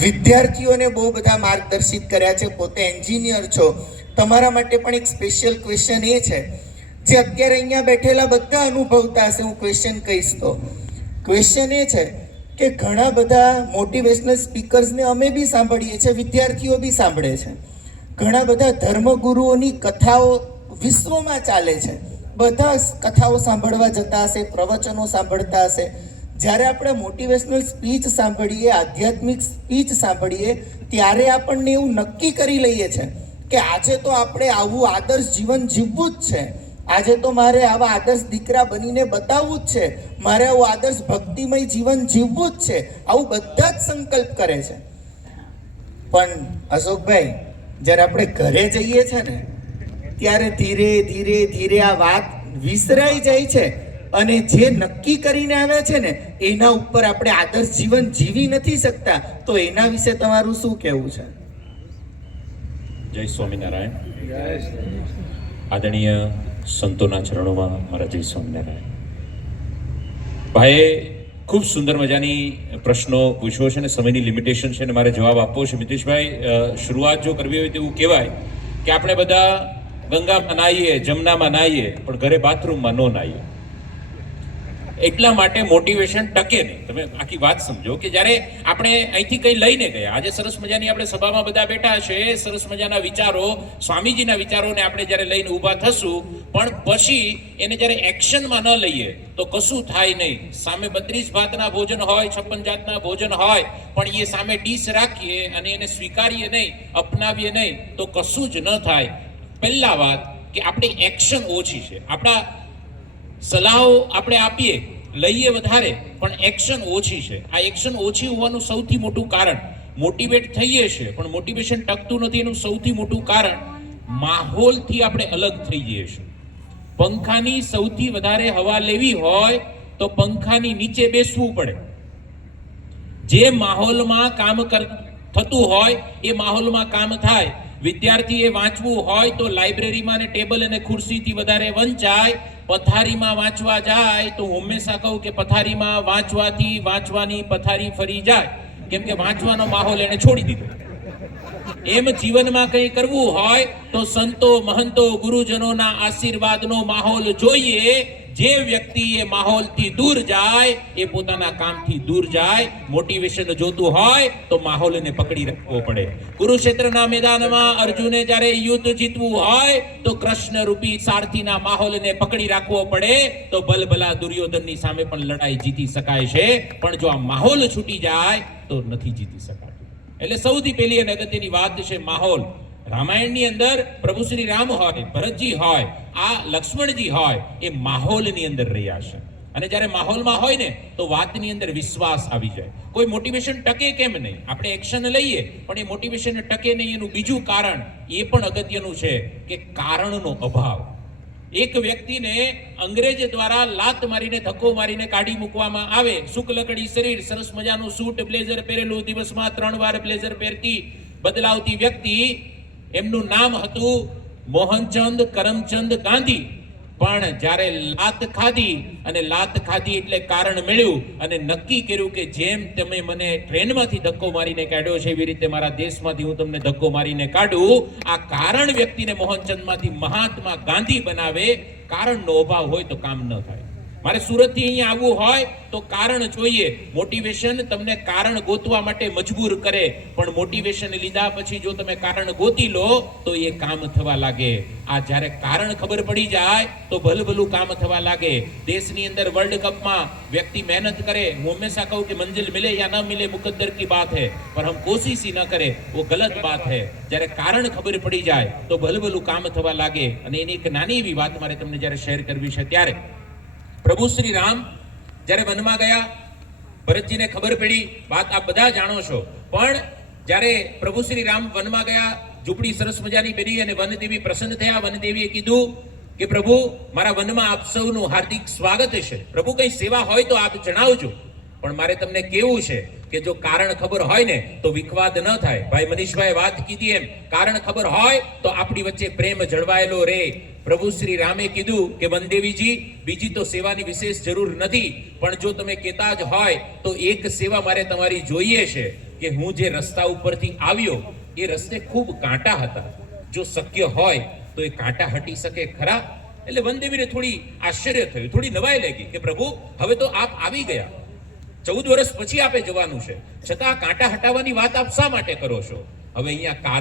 વિદ્યાર્થીઓને બહુ બધા માર્ગદર્શિત કર્યા છે, પોતે એન્જિનિયર છો. તમારા માટે પણ એક સ્પેશિયલ ક્વેશ્ચન એ છે. જે અત્યારે અહીંયા બેઠેલા બધા અનુભવતા હશે, હું ક્વેશ્ચન કહીશ તો. ક્વેશ્ચન એ છે કે ઘણા બધા મોટિવેશનલ સ્પીકર્સને અમે બી સાંભળીએ છીએ, વિદ્યાર્થીઓ બી સાંભળે છે. ઘણા બધા ધર્મગુરુઓની કથાઓ વિશ્વમાં ચાલે છે. બધા કથાઓ સાંભળવા જતા હશે, પ્રવચનો સાંભળતા હશે. જ્યારે આપણે મોટિવેશનલ સ્પીચ સાંભળીએ, આધ્યાત્મિક સ્પીચ સાંભળીએ, ત્યારે આપણને એવું નક્કી કરી લઈએ છે કે આજે તો આપણે આવું આદર્શ જીવન જીવવું જ છે. આજે તો મારે આવા આદર્શ દીકરા બનીને બતાવવું જ છે. મારે આવું આદર્શ ભક્તિમય જીવન જીવવું જ છે. આવું બધા જ સંકલ્પ કરે છે. પણ અશોકભાઈ, જ્યારે આપણે ઘરે જઈએ છે ને, ત્યારે ધીરે ધીરે ધીરે આ વાત વિસરાઈ જાય છે. અને જે નક્કી કરીને આવ્યા છે ને એના ઉપર આપણે આદર્શ જીવન જીવી નથી શકતા તો એના વિશે તમારું શું કહેવું છે? જય સ્વામિનારાયણ. આદરણીય સંતોના ચરણોમાં મારા જય સ્વામિનારાયણ. ભાઈએ ખૂબ સુંદર મજાની પ્રશ્નો પૂછ્યો છે અને સમયની લિમિટેશન છે અને મારે જવાબ આપવો છે. મિતેશભાઈ શરૂઆત જો કરવી હોય તેવું કહેવાય કે આપણે બધા ગંગામાં નાહીએ જમનામાં નાહીએ પણ ઘરે બાથરૂમમાં ન નાહીએ. એટલા માટે મોટિવેશન ટકે નહીં. તમે આખી વાત સમજો કે જ્યારે આપણે અહીંથી કંઈ લઈને ગયા, આજે સરસ મજાની આપણે સભામાં બધા બેઠા છે, સરસ મજાના વિચારો, સ્વામીજીના વિચારોને આપણે જ્યારે લઈને ઊભા થશું, પણ પછી એને જ્યારે એક્શનમાં ન લઈએ, તો કશું થાય નહીં. સામે બત્રીસ ભાતના ભોજન હોય, છપ્પન જાતના ભોજન હોય, પણ એ સામે ડીશ રાખીએ અને એને સ્વીકારીએ નહીં, અપનાવીએ નહીં, તો કશું જ ન થાય. પહેલા વાત કે આપણી એક્શન ઓછી છે. આપણા સલાહો આપણે આપીએ લઈએ વધારે, પણ એક્શન ઓછી છે. આ એક્શન ઓછી હોવાનું સૌથી મોટું કારણ. મોટિવેટ થઈએ છે, પણ મોટિવેશન ટકતું નથી એનું સૌથી મોટું કારણ માહોલથી આપણે અલગ થઈ જઈએ છીએ. પંખાની સૌથી વધારે હવા લેવી હોય તો પંખાની નીચે બેસવું પડે. જે માહોલમાં કામ કર, થતું હોય એ માહોલમાં કામ થાય. વિદ્યાર્થીએ વાંચવું હોય તો લાઇબ્રેરીમાં ને ટેબલ અને ખુરશીથી વધારે વંચાય, પથારીમાં વાંચવા જાય તો હંમેશા કહું કે પથારીમાં વાંચવાથી વાંચવાની પથારી ફરી જાય. કેમ કે વાંચવાનો માહોલ એને છોડી દીધો. એમ જીવનમાં કંઈ કરવું હોય તો સંતો, મહંતો, ગુરુજનોના આશીર્વાદનો માહોલ જોઈએ. જે વ્યક્તિ એ માહોલથી દૂર જાય, એ પોતાના કામથી દૂર જાય મોટિવેશન જોતું હોય, તો માહોલને પકડી રાખવો પડે. કુરુક્ષેત્રના મેદાનમાં અર્જુને જ્યારે યુદ્ધ જીતવું હોય, તો કૃષ્ણ રૂપી સારથીના માહોલને પકડી રાખવો પડે, તો બલબલા દુર્યોધનની સામે પણ લડાઈ જીતી શકાય છે. પણ જો આ માહોલ છૂટી જાય, તો નથી જીતી શકાતું. એટલે સૌથી પહેલી અને અગત્યની વાત છે માહોલ. રામાયણની અંદર પ્રભુ શ્રી રામ હોય, ભરતજી હોય, આ લક્ષ્મણજી હોય, એ માહોલની અંદર રહ્યા છે. અને જ્યારે માહોલમાં હોય ને, તો વાતની અંદર વિશ્વાસ આવી જાય. કોઈ મોટિવેશન ટકે કેમ નહીં? આપણે એક્શન લઈએ, પણ એ મોટિવેશન ટકે નહીં એનું બીજું કારણ એ પણ અગત્યનું છે કે કારણનો અભાવ. એક વ્યક્તિને અંગ્રેજ દ્વારા લાત મારીને, ધક્કો મારીને કાઢી મૂકવામાં આવે શુક્લકડી શરીર, સરસ મજાનું સૂટ, બ્લેઝર પહેરેલું, દિવસમાં ત્રણ વાર બ્લેઝર પહેરતી, બદલાવતી વ્યક્તિ એમનું નામ હતું મોહનચંદ કરમચંદ ગાંધી. પણ જ્યારે લાત ખાધી અને લાત ખાધી એટલે કારણ મળ્યું અને નક્કી કર્યું કે જેમ તમે મને ટ્રેનમાંથી ધક્કો મારીને કાઢ્યો છે, એવી રીતે મારા દેશમાંથી હું તમને ધક્કો મારીને કાઢું. આ કારણ વ્યક્તિને મોહનચંદમાંથી મહાત્મા ગાંધી બનાવે. કારણનો અભાવ હોય તો કામ ન થાય. મારે સુરતથી અહીંયા આવવું હોય તો કારણ જોઈએ. મોટિવેશન તમને કારણ ગોતવા માટે મજબૂર કરે. પણ મોટિવેશન લીધા પછી જો તમે કારણ ગોતી લો, તો એ કામ થવા લાગે. આ જ્યારે કારણ ખબર પડી જાય, તો ભલભલું કામ થવા લાગે. દેશની અંદર વર્લ્ડ કપમાં વ્યક્તિ મહેનત કરે. હું હંમેશા કહું કે મંજિલ મિલે યા ના મિલે મુકદ્દર કી બાત હે. પર હમ કોશિશ ના કરે, વો ગલત બાત હે. જ્યારે કારણ ખબર પડી જાય, તો ભલભલું કામ થવા લાગે. અને એની એક નાની એવી વાત મારે તમને જ્યારે શેર કરવી છે ત્યારે. પ્રભુ શ્રી રામ, જ્યારે વનમાં ગયા, ભરતજીને ખબર પડી, વાત આપ બધા જાણો છો. પણ જ્યારે પ્રભુ શ્રી રામ વનમાં ગયા, ઝૂંપડી સરસ મજાની બની અને વનદેવી પ્રસન્ન થયા, વનદેવીએ કીધું કે પ્રભુ, મારા વનમાં આપ સૌનું હાર્દિક સ્વાગત છે. પ્રભુ કંઈ સેવા હોય તો આપ જણાવજો. પણ મારે તમને કેવું છે કે જો કારણ ખબર હોય ને, તો વિખવાદ ન થાય. ભાઈ મનીષભાઈ વાત કીધી એમ. કારણ ખબર હોય, તો આપણી વચ્ચે પ્રેમ જળવાયેલો રે. પ્રભુ શ્રી રામે કીધું કે, વનદેવીજી, બીજી તો સેવાની વિશેષ જરૂર નથી. પણ જો તમે કહેતા જ હોય, તો એક સેવા મારે તમારી જોઈએ છે કે હું જે રસ્તા ઉપરથી આવ્યો, એ રસ્તે ખૂબ કાંટા હતા. જો શક્ય હોય, તો એ કાંટા હટી શકે ખરા? એટલે વનદેવીને થોડી આશ્ચર્ય થયું, થોડી નવાઈ લાગી કે, પ્રભુ, હવે તો આપ આવી ગયા. ચૌદ વર્ષ પછી આપે જવાનું છે. છતાં કાંટા હટાવવાની વાત આપ શા માટે કરો છો? હવે અહીંયા